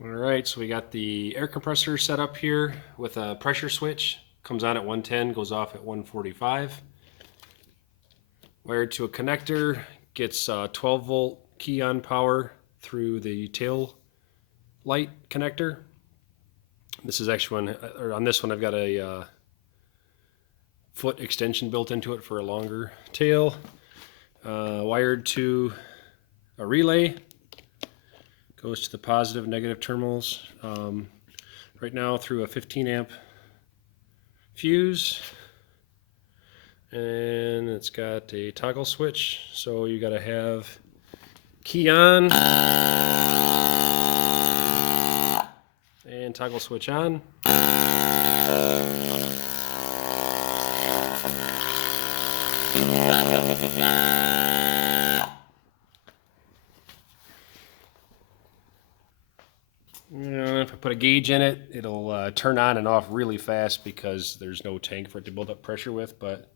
Alright, so we got the air compressor set up here with a pressure switch. Comes on at 110, goes off at 145. Wired to a connector, gets 12 volt key on power through the tail light connector. This is actually one, or on this one I've got a foot extension built into it for a longer tail. Wired to a relay. Goes to the positive and negative terminals. Right now through a 15 amp fuse, and it's got a toggle switch, so you got to have key on and toggle switch on. If I put a gauge in it, it'll turn on and off really fast because there's no tank for it to build up pressure with, but